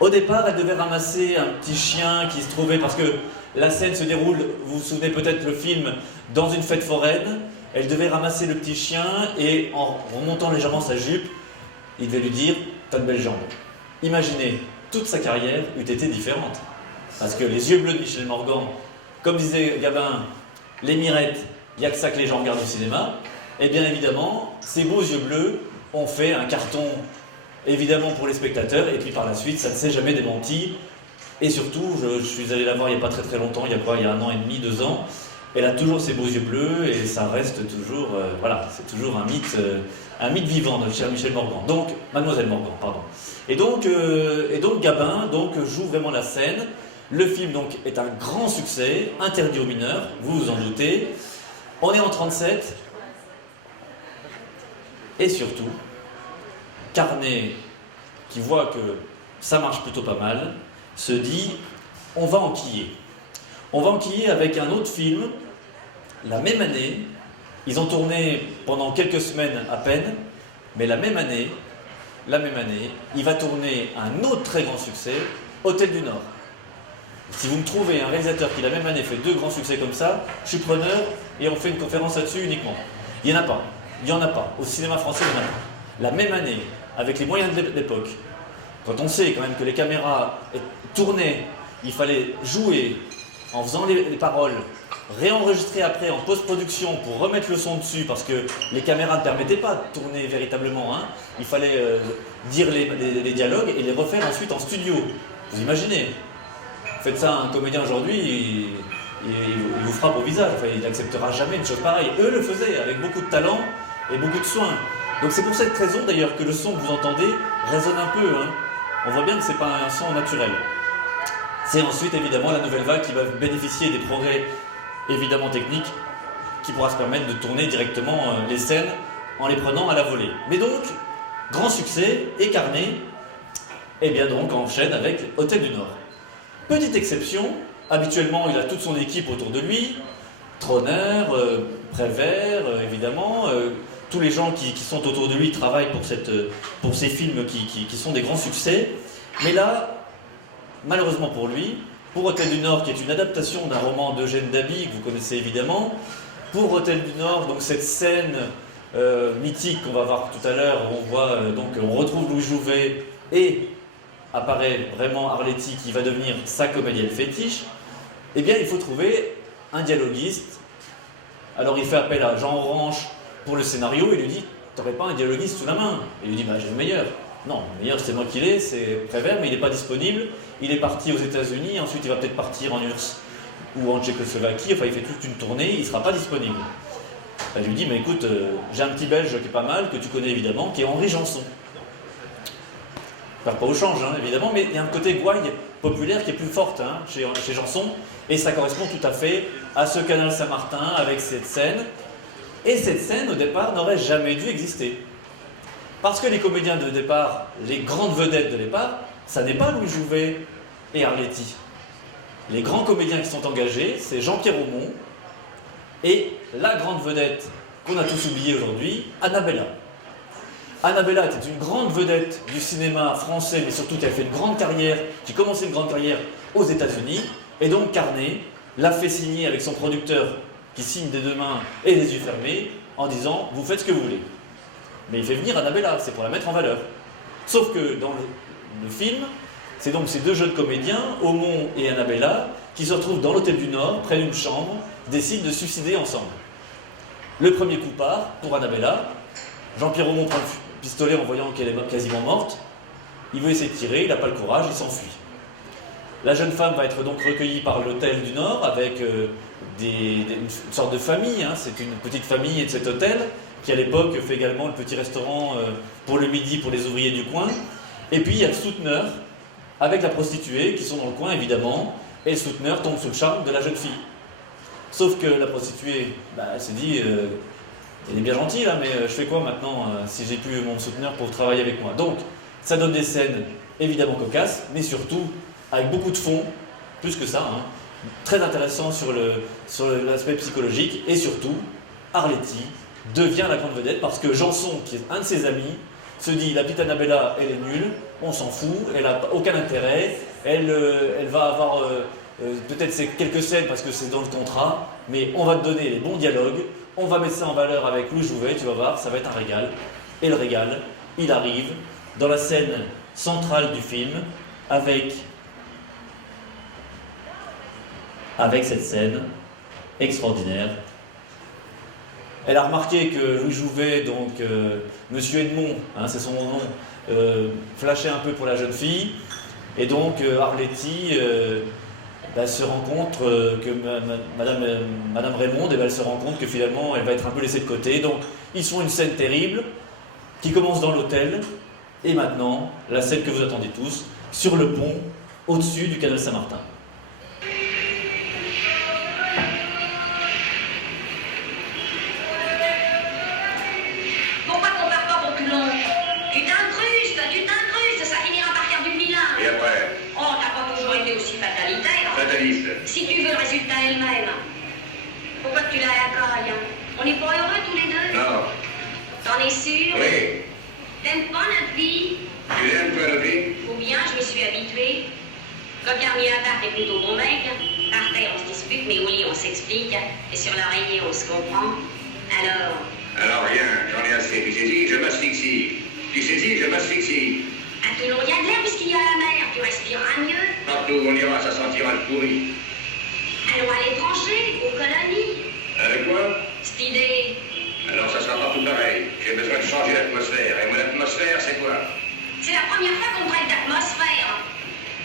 Au départ, elle devait ramasser un petit chien qui se trouvait, parce que la scène se déroule, vous vous souvenez peut-être le film, dans une fête foraine. Elle devait ramasser le petit chien et en remontant légèrement sa jupe, il devait lui dire « T'as de belles jambes ». Imaginez, toute sa carrière eût été différente. Parce que les yeux bleus de Michel Morgan, comme disait Gabin, les mirettes, il n'y a que ça que les gens regardent au cinéma. Et bien évidemment, ces beaux yeux bleus ont fait un carton, évidemment pour les spectateurs, et puis par la suite, ça ne s'est jamais démenti. Et surtout, je suis allé la voir il n'y a pas très très longtemps, il y a quoi, il y a 1 an et demi, 2 ans. Elle a toujours ses beaux yeux bleus et ça reste toujours, voilà, c'est toujours un mythe vivant de cher Michel Morgan. Donc, Mademoiselle Morgan, pardon. Et donc Gabin joue vraiment la scène. Le film donc est un grand succès, interdit aux mineurs, vous vous en doutez. On est en 1937 et surtout, Carnet, qui voit que ça marche plutôt pas mal, se dit on va enquiller. On va enquiller avec un autre film, la même année. Ils ont tourné pendant quelques semaines à peine, mais la même année, il va tourner un autre très grand succès, Hôtel du Nord. Si vous me trouvez un réalisateur qui la même année fait 2 grands succès comme ça, je suis preneur et on fait une conférence là-dessus uniquement. Il n'y en a pas. Il n'y en a pas. Au cinéma français, il n'y en a pas. La même année, avec les moyens de l'époque, quand on sait quand même que les caméras tournaient, il fallait jouer en faisant les paroles, réenregistrer après en post-production pour remettre le son dessus parce que les caméras ne permettaient pas de tourner véritablement. Hein. Il fallait dire les dialogues et les refaire ensuite en studio. Vous imaginez? Faites ça à un comédien aujourd'hui, il vous frappe au visage. Enfin, il n'acceptera jamais une chose pareille. Eux le faisaient avec beaucoup de talent et beaucoup de soin. Donc c'est pour cette raison d'ailleurs que le son que vous entendez résonne un peu. Hein. On voit bien que ce n'est pas un son naturel. C'est ensuite évidemment la nouvelle vague qui va bénéficier des progrès évidemment techniques qui pourra se permettre de tourner directement les scènes en les prenant à la volée. Mais donc, grand succès, et Carnet, et bien donc enchaîne avec Hôtel du Nord. Petite exception, habituellement il a toute son équipe autour de lui, Troner, Prévert, évidemment, tous les gens qui sont autour de lui travaillent pour ces films qui sont des grands succès. Mais là, malheureusement pour lui, pour Hôtel du Nord, qui est une adaptation d'un roman d'Eugène Daby, que vous connaissez évidemment, pour Hôtel du Nord, donc cette scène mythique qu'on va voir tout à l'heure, où on voit on retrouve Louis Jouvet et apparaît vraiment Arletty qui va devenir sa comédienne fétiche, eh bien il faut trouver un dialoguiste. Alors il fait appel à Jean Orange pour le scénario, il lui dit « T'aurais pas un dialoguiste sous la main ?» Il lui dit « J'ai le meilleur ». Non, le meilleur c'est moi qui l'ai, c'est Prévert, mais il n'est pas disponible. Il est parti aux États-Unis, ensuite il va peut-être partir en URSS ou en Tchécoslovaquie, enfin il fait toute une tournée, il ne sera pas disponible. Elle lui dit, mais écoute, j'ai un petit Belge qui est pas mal, que tu connais évidemment, qui est Henri Janson. Pas au change, hein, évidemment, mais il y a un côté gouaille populaire qui est plus forte hein, chez Janson, et ça correspond tout à fait à ce canal Saint-Martin avec cette scène. Et cette scène, au départ, n'aurait jamais dû exister. Parce que les comédiens de départ, les grandes vedettes de départ, ça n'est pas Louis Jouvet et Arletty. Les grands comédiens qui sont engagés, c'est Jean-Pierre Aumont et la grande vedette qu'on a tous oubliée aujourd'hui, Annabella. Annabella était une grande vedette du cinéma français, mais surtout qui a fait une grande carrière, qui a commencé une grande carrière aux États-Unis, et donc Carnet l'a fait signer avec son producteur qui signe des 2 mains et des yeux fermés en disant « vous faites ce que vous voulez ». Mais il fait venir Annabella, c'est pour la mettre en valeur. Sauf que dans le film, c'est donc ces 2 jeunes comédiens, Aumont et Annabella, qui se retrouvent dans l'Hôtel du Nord, près d'une chambre, décident de se suicider ensemble. Le premier coup part pour Annabella. Jean-Pierre Aumont prend le pistolet en voyant qu'elle est quasiment morte. Il veut essayer de tirer, il n'a pas le courage, il s'enfuit. La jeune femme va être donc recueillie par l'Hôtel du Nord avec une sorte de famille. Hein, c'est une petite famille de cet hôtel qui à l'époque fait également le petit restaurant pour le midi pour les ouvriers du coin. Et puis il y a le souteneur avec la prostituée qui sont dans le coin évidemment, et le souteneur tombe sous le charme de la jeune fille. Sauf que la prostituée, elle s'est dit, elle est bien gentille là, mais je fais quoi maintenant si j'ai plus mon souteneur pour travailler avec moi? Donc ça donne des scènes évidemment cocasses, mais surtout avec beaucoup de fond, plus que ça, hein, très intéressant sur l'aspect psychologique, et surtout Arletty devient la grande vedette parce que Janson, qui est un de ses amis, se dit la petite Annabella, elle est nulle, on s'en fout, elle n'a aucun intérêt, elle va avoir peut-être ces quelques scènes parce que c'est dans le contrat, mais on va te donner les bons dialogues, on va mettre ça en valeur avec Louis Jouvet, tu vas voir, ça va être un régal. Et le régal, il arrive dans la scène centrale du film avec cette scène extraordinaire. Elle a remarqué que Louis Jouvet, donc Monsieur Edmond, hein, c'est son nom, flashait un peu pour la jeune fille, et donc Arletty se rend compte que Madame Raymond, elle se rend compte que finalement elle va être un peu laissée de côté. Donc ils font une scène terrible qui commence dans l'hôtel, et maintenant la scène que vous attendez tous, sur le pont, au-dessus du canal Saint-Martin. Si tu veux le résultat elle-même, pourquoi tu l'as à la caille? On n'est pas heureux tous les deux? Non. T'en es sûr? Oui. T'aimes pas notre vie? Tu l'aimes, toi, notre vie? Ou bien je m'y suis habituée. Comme Garnier à part, t'es plutôt bon mec. Par terre, on se dispute, mais au lit, on s'explique. Et sur l'oreiller, on se comprend. Alors? Alors rien, j'en ai assez. Tu saisis, je m'asphyxie. Tu saisis, je m'asphyxie. À Toulon, il y a de l'air puisqu'il y a la mer. Tu respireras mieux. Partout où on ira, ça sentira le pourri. Allons à l'étranger, aux colonies. Avec quoi? Cette idée. Alors ça sera partout pareil. J'ai besoin de changer l'atmosphère. Et moi, l'atmosphère, c'est quoi? C'est la première fois qu'on parle d'atmosphère.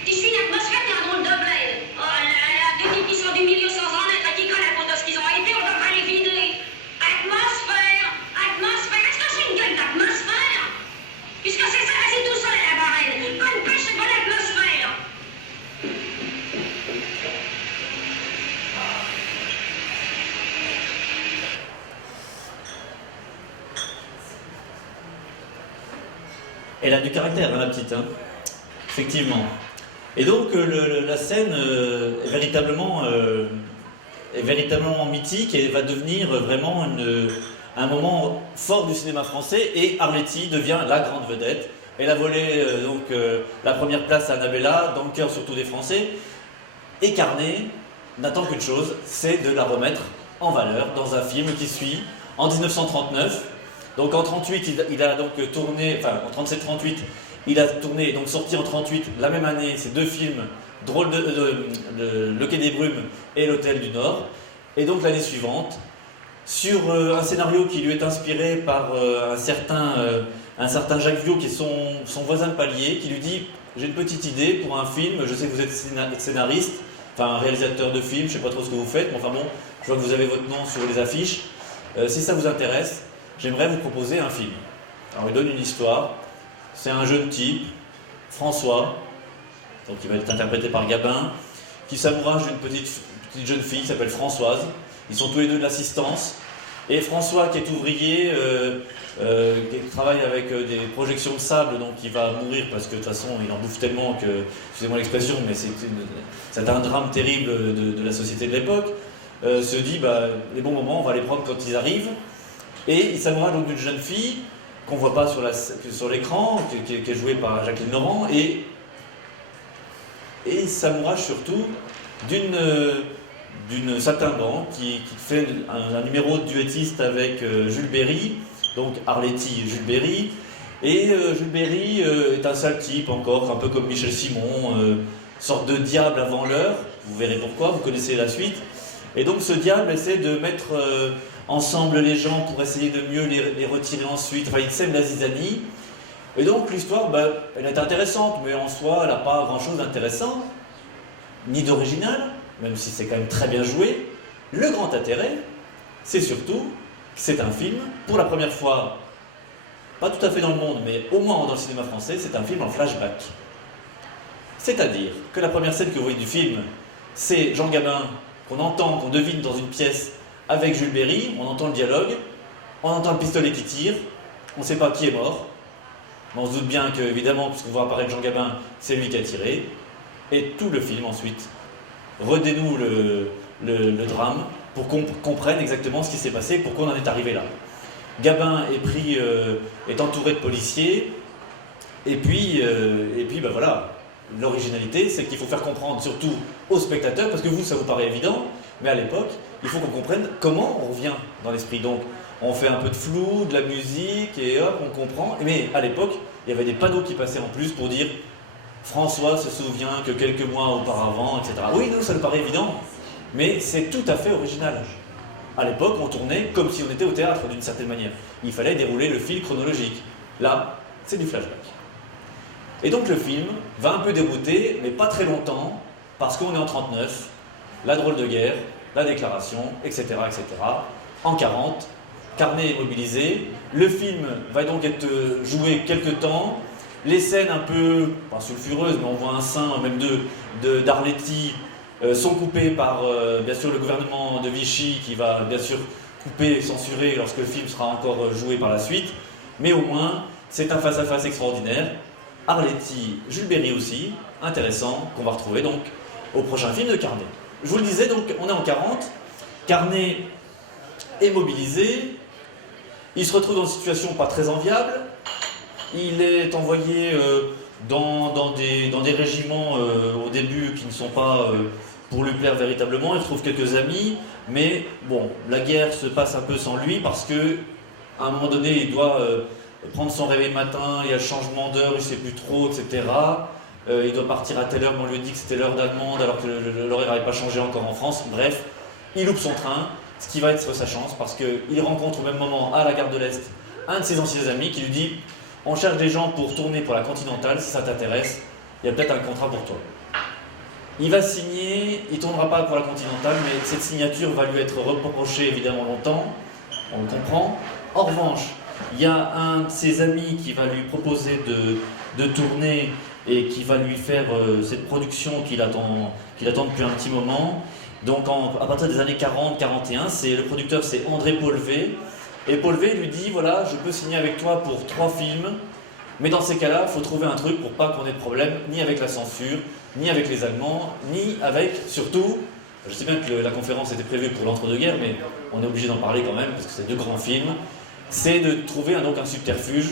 Tu sais, une atmosphère, t'es un drôle de bled. Oh là là, des types qui sont du milieu sans en être, qui collent à cause de ce qu'ils ont été, on devrait les vider. Atmosphère, atmosphère, est-ce que c'est une gueule d'atmosphère? Puisque c'est ça, c'est tout seul à la barrelle. Bonne pêche et bonne atmosphère. Elle a du caractère, hein, la petite, hein. Effectivement. Et donc la scène est véritablement mythique et va devenir vraiment un moment fort du cinéma français, et Arletty devient la grande vedette. Elle a volé la première place à Annabella, dans le cœur surtout des Français, et Carnet n'attend qu'une chose, c'est de la remettre en valeur dans un film qui suit en 1939. Donc en 38, il a donc tourné, enfin en 37-38, il a tourné, donc sorti en 38, la même année, ces deux films, Le Quai des Brumes et L'Hôtel du Nord. Et donc l'année suivante, sur un scénario qui lui est inspiré par un certain Jacques Viaud, qui est son voisin de palier, qui lui dit « J'ai une petite idée pour un film, je sais que vous êtes scénariste, enfin réalisateur de film, je ne sais pas trop ce que vous faites, mais enfin bon, je vois que vous avez votre nom sur les affiches. Si ça vous intéresse, j'aimerais vous proposer un film. » Alors il donne une histoire, c'est un jeune type, François, donc il va être interprété par Gabin, qui s'amourage d'une petite jeune fille qui s'appelle Françoise. Ils sont tous les deux de l'assistance. Et François, qui est ouvrier, qui travaille avec des projections de sable, donc il va mourir parce que de toute façon il en bouffe tellement que, excusez-moi l'expression, mais c'est un drame terrible de la société de l'époque, se dit les bons moments, on va les prendre quand ils arrivent. Et il s'amourage donc d'une jeune fille qu'on ne voit pas sur l'écran, qui est jouée par Jacqueline Laurent, et il s'amourage surtout d'une saltimbanque qui fait un numéro de duettiste avec Jules Berry, donc Arletty et Jules Berry. Et Jules Berry est un sale type encore, un peu comme Michel Simon, sorte de diable avant l'heure, vous verrez pourquoi, vous connaissez la suite. Et donc ce diable essaie de mettre ensemble les gens pour essayer de mieux les retirer ensuite, enfin il sème la zizanie. Et donc l'histoire, elle est intéressante, mais en soi elle n'a pas grand chose d'intéressant, ni d'original, même si c'est quand même très bien joué. Le grand intérêt, c'est surtout que c'est un film, pour la première fois, pas tout à fait dans le monde, mais au moins dans le cinéma français, c'est un film en flashback. C'est-à-dire que la première scène que vous voyez du film, c'est Jean Gabin, qu'on entend, qu'on devine dans une pièce avec Jules Berry, on entend le dialogue, on entend le pistolet qui tire, on ne sait pas qui est mort, mais on se doute bien que, évidemment, puisqu'on voit apparaître Jean Gabin, c'est lui qui a tiré, et tout le film ensuite redénoue le drame pour qu'on comprenne exactement ce qui s'est passé, pourquoi on en est arrivé là. Gabin est entouré de policiers, et puis bah voilà, l'originalité, c'est qu'il faut faire comprendre surtout aux spectateurs, parce que vous, ça vous paraît évident, mais à l'époque, il faut qu'on comprenne comment on revient dans l'esprit. Donc, on fait un peu de flou, de la musique, et hop, on comprend. Mais à l'époque, il y avait des panneaux qui passaient en plus pour dire « François se souvient que quelques mois auparavant, etc. » Oui, nous, ça nous paraît évident, mais c'est tout à fait original. À l'époque, on tournait comme si on était au théâtre, d'une certaine manière. Il fallait dérouler le fil chronologique. Là, c'est du flashback. Et donc le film va un peu dérouter, mais pas très longtemps, parce qu'on est en 39, la drôle de guerre, la déclaration, etc., etc. En 40, Carnet est mobilisé, le film va donc être joué quelque temps, les scènes un peu, pas sulfureuses, mais on voit un sein même d'Arletty, sont coupées par, bien sûr, le gouvernement de Vichy, qui va, bien sûr, couper et censurer lorsque le film sera encore joué par la suite, mais au moins, c'est un face-à-face extraordinaire. Arletty, Jules Berry aussi, intéressant, qu'on va retrouver donc au prochain film de Carnet. Je vous le disais, donc on est en 40, Carnet est mobilisé, il se retrouve dans une situation pas très enviable, il est envoyé dans des régiments au début qui ne sont pas pour lui plaire véritablement, il retrouve quelques amis, mais bon, la guerre se passe un peu sans lui parce que à un moment donné, il doit prendre son réveil matin, il y a le changement d'heure, il ne sait plus trop, etc. Il doit partir à telle heure, mais on lui dit que c'était l'heure d'allemande alors que l'horaire n'avait pas changé encore en France. Bref, il loupe son train, ce qui va être sa chance parce qu'il rencontre au même moment à la gare de l'Est un de ses anciens amis qui lui dit « On cherche des gens pour tourner pour la Continentale, si ça t'intéresse, il y a peut-être un contrat pour toi. » Il va signer, il ne tournera pas pour la Continentale, mais cette signature va lui être reprochée évidemment longtemps, on le comprend. En revanche, il y a un de ses amis qui va lui proposer de tourner et qui va lui faire cette production qu'il attend depuis un petit moment. Donc à partir des années 40-41, le producteur c'est André Paulvé. Et Paulvé lui dit, voilà, je peux signer avec toi pour 3 films, mais dans ces cas-là, il faut trouver un truc pour pas qu'on ait de problème, ni avec la censure, ni avec les Allemands, ni avec, surtout, je sais bien que la conférence était prévue pour l'entre-deux-guerres, mais on est obligé d'en parler quand même, parce que c'est 2 grands films, c'est de trouver donc un subterfuge,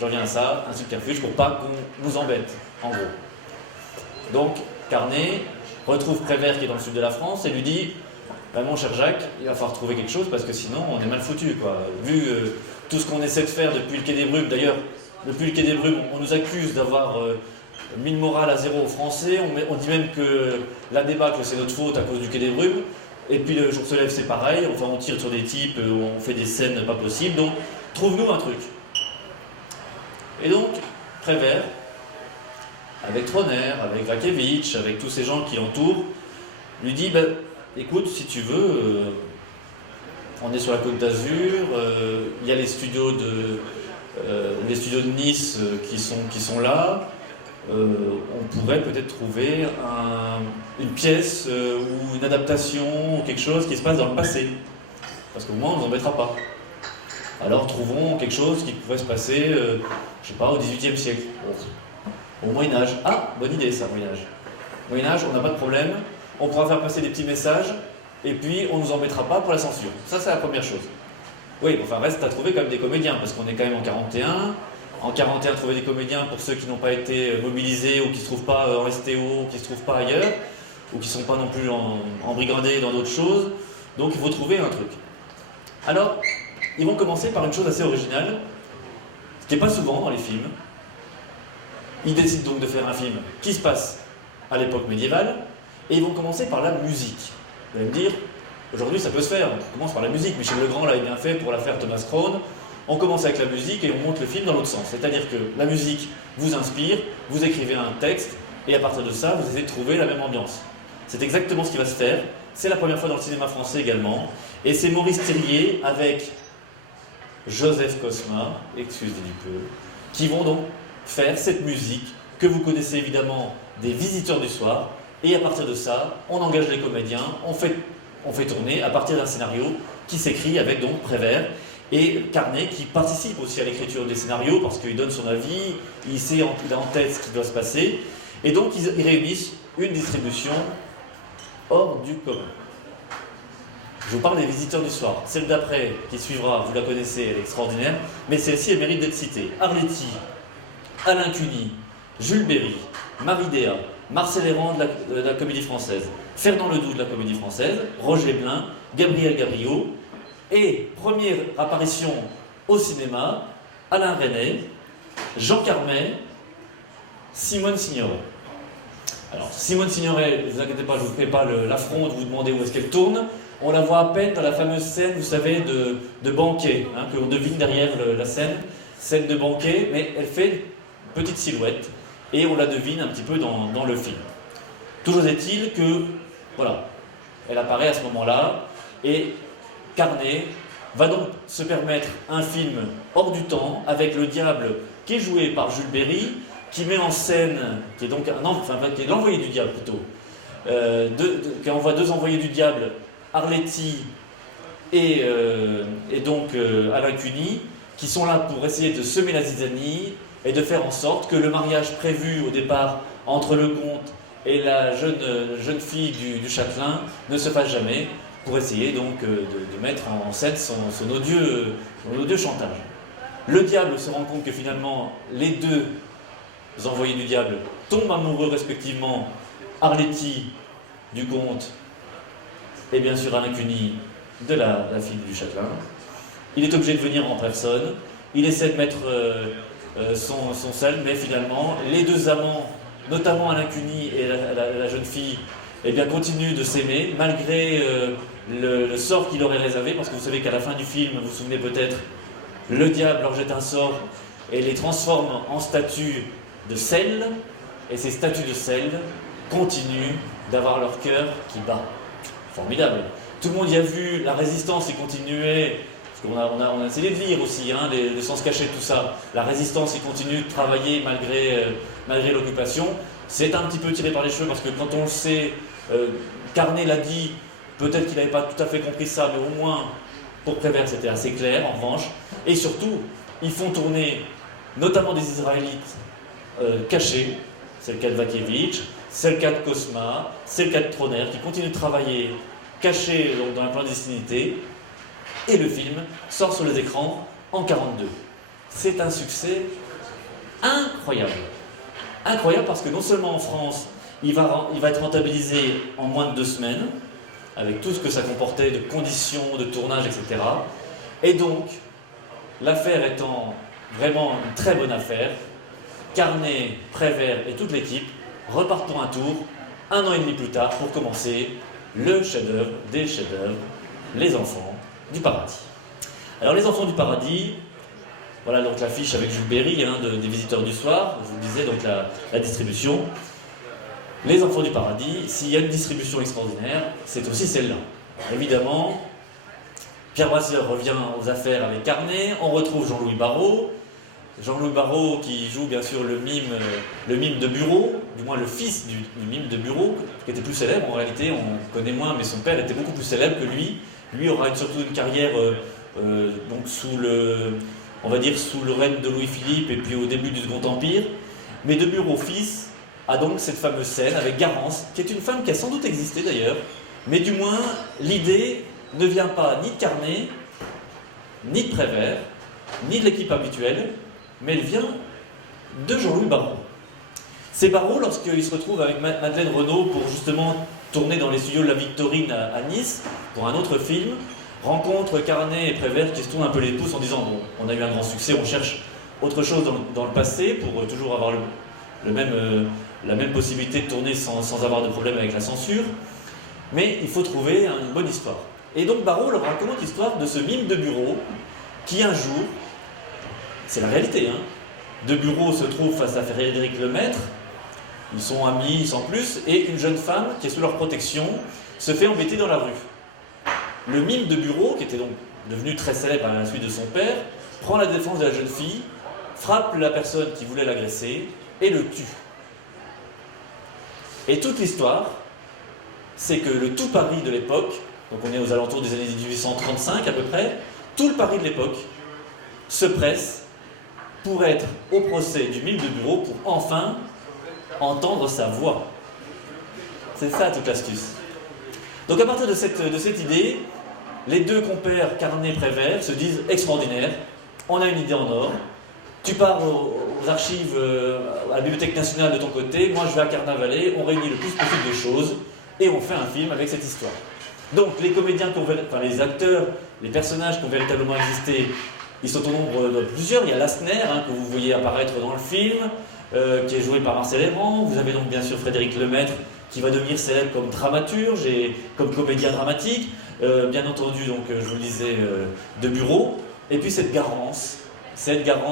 j'en reviens à ça, un subterfuge pour pas qu'on nous embête, en gros. Donc, Carnet retrouve Prévert qui est dans le sud de la France et lui dit « Mon cher Jacques, il va falloir trouver quelque chose parce que sinon on est mal foutu, quoi. Vu tout ce qu'on essaie de faire depuis le Quai des Brumes, d'ailleurs, depuis le Quai des Brumes, on nous accuse d'avoir mis le moral à zéro aux Français, on dit même que la débâcle c'est notre faute à cause du Quai des Brumes, et puis le jour se lève c'est pareil, enfin on tire sur des types, on fait des scènes pas possibles, donc trouve-nous un truc. » Et donc, Prévert, avec Troner, avec Vakevitch, avec tous ces gens qui l'entourent, lui dit écoute, si tu veux, on est sur la Côte d'Azur, il y a les studios de Nice qui sont là, on pourrait peut-être trouver une pièce ou une adaptation ou quelque chose qui se passe dans le passé, parce qu'au moins on ne nous embêtera pas. Alors trouvons quelque chose qui pourrait se passer, je sais pas, au XVIIIe siècle, au Moyen-Âge. Ah, bonne idée ça, Moyen-Âge. Moyen-Âge, on n'a pas de problème, on pourra faire passer des petits messages, et puis on ne nous embêtera pas pour la censure. Ça, c'est la première chose. Oui, enfin, reste à trouver quand même des comédiens, parce qu'on est quand même en 41. En 41, trouver des comédiens pour ceux qui n'ont pas été mobilisés, ou qui ne se trouvent pas en STO, ou qui ne se trouvent pas ailleurs, ou qui ne sont pas non plus embrigandés dans d'autres choses. Donc il faut trouver un truc. Alors, ils vont commencer par une chose assez originale, ce qui n'est pas souvent dans les films. Ils décident donc de faire un film qui se passe à l'époque médiévale, et ils vont commencer par la musique. Vous allez me dire, aujourd'hui ça peut se faire, on commence par la musique, Michel Legrand l'avait bien fait pour l'affaire Thomas Crown, on commence avec la musique et on monte le film dans l'autre sens. C'est-à-dire que la musique vous inspire, vous écrivez un texte, et à partir de ça, vous essayez de trouver la même ambiance. C'est exactement ce qui va se faire, c'est la première fois dans le cinéma français également, et c'est Maurice Thirier avec Joseph Cosma, excusez du peu, qui vont donc faire cette musique que vous connaissez évidemment des Visiteurs du soir, et à partir de ça, on engage les comédiens, on fait tourner à partir d'un scénario qui s'écrit avec donc Prévert et Carnet qui participe aussi à l'écriture des scénarios parce qu'il donne son avis, il a en tête ce qui doit se passer, et donc ils réunissent une distribution hors du commun. Je vous parle des visiteurs du soir. Celle d'après, qui suivra, vous la connaissez, elle est extraordinaire, mais celle-ci, elle mérite d'être citée. Arletty, Alain Cuny, Jules Berry, Marie Déa, Marcel Errand de la Comédie Française, Fernand Ledoux de la Comédie Française, Roger Blin, Gabriel Gabriot, et première apparition au cinéma, Alain Resnais, Jean Carmet, Simone Signoret. Alors, Simone Signoret, ne vous inquiétez pas, je ne vous fais pas l'affront de vous demander où est-ce qu'elle tourne. On la voit à peine dans la fameuse scène, vous savez, de banquet, hein, que l'on devine derrière la scène de banquet, mais elle fait une petite silhouette, et on la devine un petit peu dans le film. Toujours est-il que, voilà, elle apparaît à ce moment-là, et Carnet va donc se permettre un film hors du temps, avec le diable qui est joué par Jules Berry, qui met en scène, qui est donc qui est l'envoyé du diable plutôt, qui envoie deux envoyés du diable, Arletty et donc Alain Cuny, qui sont là pour essayer de semer la zizanie et de faire en sorte que le mariage prévu au départ entre le comte et la jeune fille du châtelain ne se fasse jamais, pour essayer donc de mettre en scène son odieux chantage. Le diable se rend compte que finalement les deux envoyés du diable tombent amoureux respectivement, Arletty du comte et bien sûr Alain Cuny de la fille du châtelain. Il est obligé de venir en personne, il essaie de mettre son sel, mais finalement les deux amants, notamment Alain Cuny et la jeune fille, eh bien, continuent de s'aimer malgré le sort qu'il aurait réservé, parce que vous savez qu'à la fin du film, vous vous souvenez peut-être, le diable leur jette un sort et les transforme en statues de sel, et ces statues de sel continuent d'avoir leur cœur qui bat. Formidable. Tout le monde y a vu, la résistance y continuait, parce qu'on a essayé de lire aussi, hein, les sens cachés, tout ça. La résistance y continue de travailler malgré l'occupation. C'est un petit peu tiré par les cheveux, parce que quand on le sait, Carnet l'a dit, peut-être qu'il n'avait pas tout à fait compris ça, mais au moins, pour Prévert, c'était assez clair, en revanche. Et surtout, ils font tourner, notamment des Israélites cachés, c'est le cas de Vakievitch, c'est le cas de Cosma, c'est le cas de Troner, qui continuent de travailler cachés dans la clandestinité, et le film sort sur les écrans en 1942. C'est un succès incroyable. Incroyable parce que non seulement en France, il va être rentabilisé en moins de 2 semaines, avec tout ce que ça comportait de conditions, de tournage, etc. Et donc, l'affaire étant vraiment une très bonne affaire, Carnet, Prévert et toute l'équipe repartent pour un tour, 1 an et demi plus tard, pour commencer le chef-d'œuvre des chefs-d'œuvre, Les Enfants du Paradis. Alors, Les Enfants du Paradis, voilà donc l'affiche avec Jules Berry, hein, des Visiteurs du Soir, je vous disais donc la distribution. Les Enfants du Paradis, s'il y a une distribution extraordinaire, c'est aussi celle-là. Évidemment, Pierre Brasseur revient aux affaires avec Carnet, on retrouve Jean-Louis Barrault. Jean-Louis Barrault qui joue bien sûr le mime de bureau, du moins le fils du mime de bureau, qui était plus célèbre en réalité, on connaît moins, mais son père était beaucoup plus célèbre que lui. Lui aura surtout une carrière donc sous le règne de Louis-Philippe et puis au début du Second Empire. Mais de bureau fils a donc cette fameuse scène avec Garance, qui est une femme qui a sans doute existé d'ailleurs, mais du moins l'idée ne vient pas ni de Carnet, ni de Prévert, ni de l'équipe habituelle, mais elle vient de Jean-Louis Barrault. C'est Barrault, lorsqu'il se retrouve avec Madeleine Renaud pour justement tourner dans les studios de la Victorine à Nice, pour un autre film, rencontre Carnet et Prévert qui se tournent un peu les pouces en disant bon, on a eu un grand succès, on cherche autre chose dans le passé pour toujours avoir la même possibilité de tourner sans avoir de problème avec la censure, mais il faut trouver une bonne histoire. Et donc Barrault leur raconte l'histoire de ce mime de bureau qui un jour, c'est la réalité, hein, de bureau se trouve face à Frédéric Lemaître, ils sont amis sans plus, et une jeune femme qui est sous leur protection se fait embêter dans la rue. Le mime de bureau, qui était donc devenu très célèbre à la suite de son père, prend la défense de la jeune fille, frappe la personne qui voulait l'agresser et le tue. Et toute l'histoire, c'est que le tout Paris de l'époque, donc on est aux alentours des années 1835 à peu près, tout le Paris de l'époque se presse pour être au procès du mime de bureau pour enfin entendre sa voix. C'est ça toute l'astuce. Donc à partir de cette idée, les deux compères Carnet-Prévert se disent extraordinaire, on a une idée en or, tu pars aux archives, à la Bibliothèque nationale de ton côté, moi je vais à Carnavalet, on réunit le plus possible de choses et on fait un film avec cette histoire. Donc les comédiens, enfin les acteurs, les personnages qui ont véritablement existé, ils sont au nombre de plusieurs. Il y a Lassner, que vous voyez apparaître dans le film, qui est joué par Marcel Héran. Vous avez donc bien sûr Frédéric Lemaître, qui va devenir célèbre comme dramaturge et comme comédien dramatique. Bien entendu, donc, je vous le disais, de bureau. Et puis cette Garance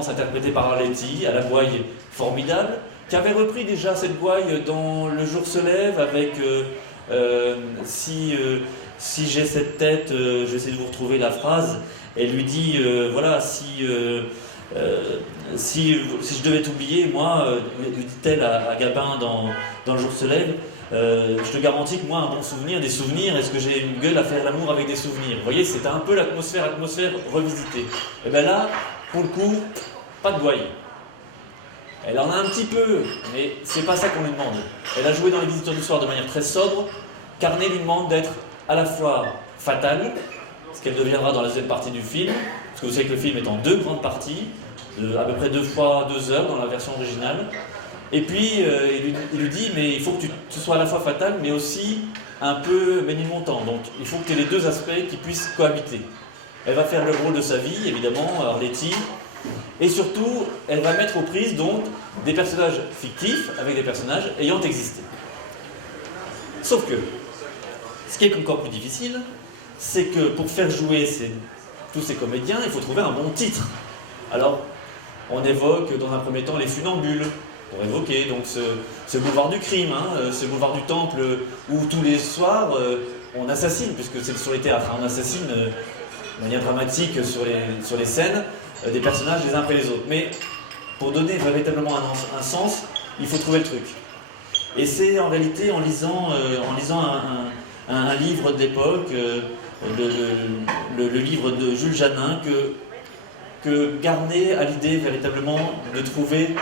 interprétée par Arletty, à la gouaille formidable, qui avait repris déjà cette gouaille dans Le jour se lève avec si j'ai cette tête, j'essaie de vous retrouver la phrase. Elle lui dit, voilà, si je devais t'oublier, moi, lui dit-elle à Gabin dans Le jour se lève, je te garantis que moi, un bon souvenir, des souvenirs, est-ce que j'ai une gueule à faire l'amour avec des souvenirs? Vous voyez, c'était un peu l'atmosphère revisitée. Et bien là, pour le coup, pas de gouaille. Elle en a un petit peu, mais c'est pas ça qu'on lui demande. Elle a joué dans Les Visiteurs du soir de manière très sobre. Carnet lui demande d'être à la fois fatale, ce qu'elle deviendra dans la deuxième partie du film, parce que vous savez que le film est en 2 grandes parties, à peu près 2 fois 2 heures dans la version originale. Et puis il lui dit, mais il faut que tu sois à la fois fatale, mais aussi un peu ménilmontant. Donc il faut que tu aies les 2 aspects qui puissent cohabiter. Elle va faire le rôle de sa vie, évidemment, Arletty, et surtout, elle va mettre aux prises donc des personnages fictifs avec des personnages ayant existé. Sauf que, ce qui est encore plus difficile, c'est que pour faire jouer tous ces comédiens, il faut trouver un bon titre. Alors, on évoque dans un premier temps les Funambules, pour évoquer donc ce boulevard du crime, ce boulevard du temple où tous les soirs on assassine, puisque c'est sur les théâtres, on assassine de manière dramatique sur les scènes des personnages les uns après les autres. Mais pour donner véritablement un sens, il faut trouver le truc. Et c'est en réalité en lisant un livre de l'époque, le livre de Jules Janin, que Garnet a l'idée véritablement de trouver.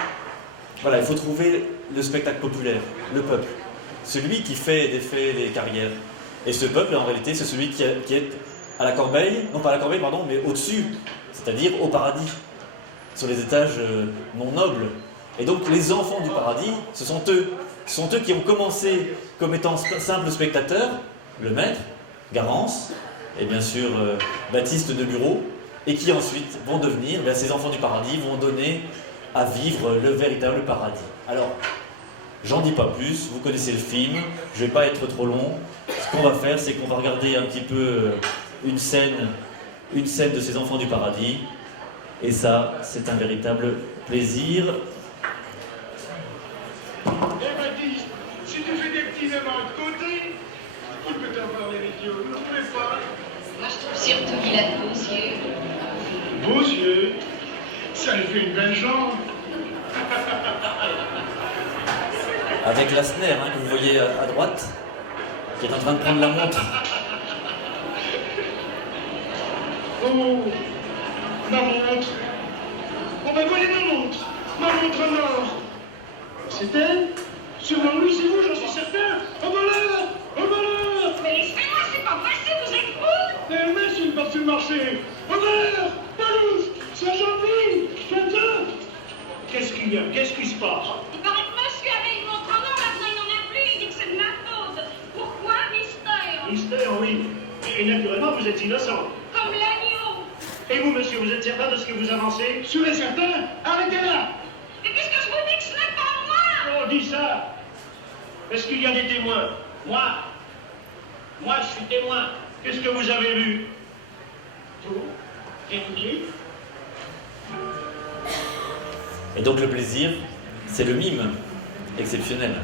Voilà, il faut trouver le spectacle populaire, le peuple, celui qui fait des carrières. Et ce peuple, en réalité, c'est celui qui est à la corbeille, non pas à la corbeille, pardon, mais au-dessus, c'est-à-dire au paradis, sur les étages non nobles. Et donc les enfants du paradis, ce sont eux qui ont commencé comme étant simples spectateurs, le maître, Garance, et bien sûr Baptiste de Bureau, et qui ensuite vont devenir, ces enfants du paradis vont donner à vivre le véritable paradis. Alors, j'en dis pas plus, vous connaissez le film, je vais pas être trop long. Ce qu'on va faire, c'est qu'on va regarder un petit peu une scène de ces enfants du paradis, et ça, c'est un véritable plaisir. Eh Baptiste, si tu fais des petits éléments de côté, qui peut avoir les idiots? Vous ne trouvez pas? Moi, je trouve surtout qu'il a de beaux yeux. Beaux yeux, ça lui fait une belle jambe. Avec Lassner, que vous voyez à droite, qui est en train de prendre la montre. Oh, ma montre. Oh ben voyez ma montre en or. C'est elle? Sûrement oui, c'est vous, j'en suis certain. Oh voleur! Oh voleur! Mais laissez-moi, c'est pas possible, vous êtes fous! Elle met sur une partie du marché. Oh voleur! Palouche! C'est gentil! Viens-t'en! Qu'est-ce qu'il y a? Qu'est-ce qui se passe? Il paraît que monsieur avait une montre en or, maintenant il n'en a plus, il dit que c'est de ma faute. Pourquoi, mystère? Mystère, oui. Et naturellement, vous êtes innocent. Comme l'agneau. Et vous, monsieur, vous êtes certain de ce que vous avancez? Sûr et certain? Arrêtez-la! Et puisque je vous dis que ce n'est pas moi! Oh, dis ça! Est-ce qu'il y a des témoins? Moi, je suis témoin. Qu'est-ce que vous avez vu? Vous? Et vous dites? Et donc le plaisir, c'est le mime exceptionnel.